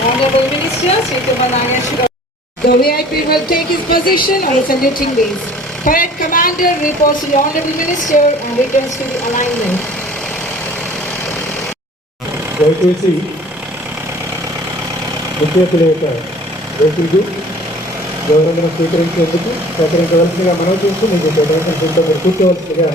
Honorable Minister, Sri Tumanaya Shri. The VIP will take his position on the saluting base. Parade Commander reports to the Honorable Minister and returns to the alignment. దయచేసి విద్యార్థుల యొక్క వెహికల్కు గౌరవంగా స్వీకరించేందుకు సహకరించవలసిందిగా మనం చేస్తూ మీకు కూర్చోవలసిందిగా.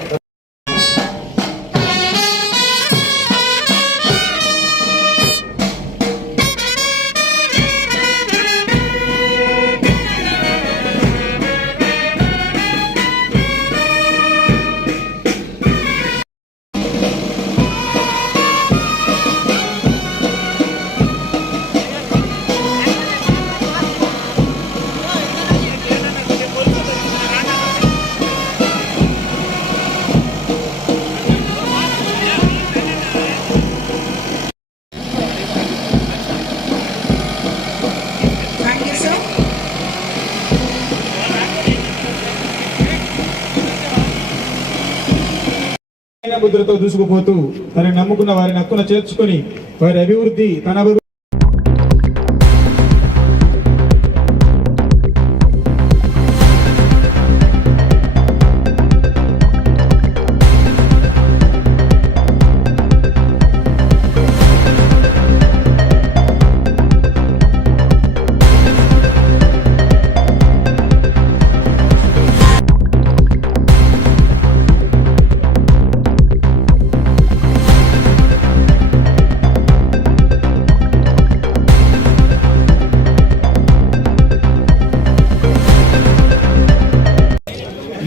ముద్రతో దూసుకుపోతూ తనని నమ్ముకున్న వారిని హక్కున చేర్చుకుని వారి అభివృద్ధి తన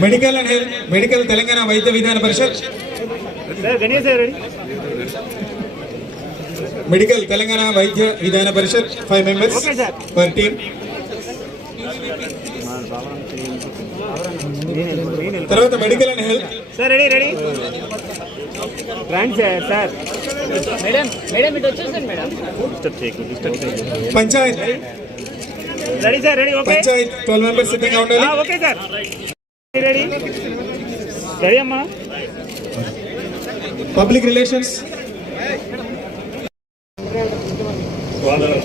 medical and health medical Telangana వైద్య విధాన పరిషత్ మెడికల్ తెలంగాణ వైద్య విధాన పరిషత్ 5 మెంబర్స్ పర్ టీమ్. తర్వాత medical and health sir ready ready sir madam madam ఇటు వచ్చేసాను మేడం. Panchayat ready sir ready okay. Panchayat 12 మెంబర్స్ సిద్ధంగా ఉండాలి. ఓకే సార్ రెడీ రెడీ అమ్మా. పబ్లిక్ రిలేషన్స్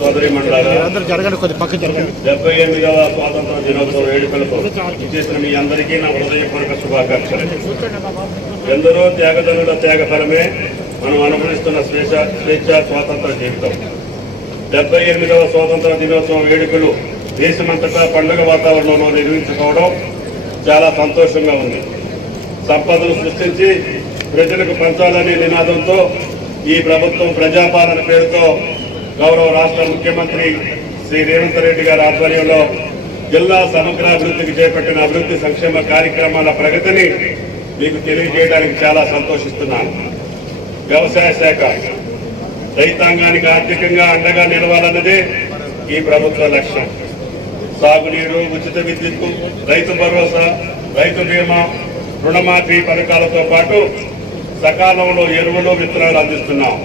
సోదరి మండలాలు 78వ స్వాతంత్ర దినోత్సవ వేడుకలకు చేసిన మీ అందరికీ నా హృదయపూర్వక శుభాకాంక్షలు. ఎందరో త్యాగదనుల త్యాగ ఫలమే మనం అనుభవిస్తున్న స్వేచ్ఛ స్వాతంత్ర జీవితం. 78వ స్వాతంత్ర దినోత్సవ వేడుకలు దేశమంతటా పండుగ వాతావరణంలో నిర్వహించుకోవడం చాలా సంతోషంగా ఉంది. సంపదను సృష్టించి ప్రజలకు పంచాలనే నినాదంతో ఈ ప్రభుత్వం ప్రజాపాలన పేరుతో గౌరవ రాష్ట్ర ముఖ్యమంత్రి శ్రీ రేవంత్ రెడ్డి గారి ఆధ్వర్యంలో జిల్లా సమగ్రాభివృద్ధికి చేపట్టిన అభివృద్ధి సంక్షేమ కార్యక్రమాల ప్రగతిని మీకు తెలియజేయడానికి చాలా సంతోషిస్తున్నాను. వ్యవసాయ శాఖ రైతాంగానికి ఆర్థికంగా అండగా నిలవాలన్నదే ఈ ప్రభుత్వ లక్ష్యం. సాగునీరు, ఉచిత విద్యుత్తు, రైతు భరోసా, రైతు బీమా, రుణమాఫీ పథకాలతో పాటు సకాలంలో ఎరువులు, విత్తనాలు అందిస్తున్నాం.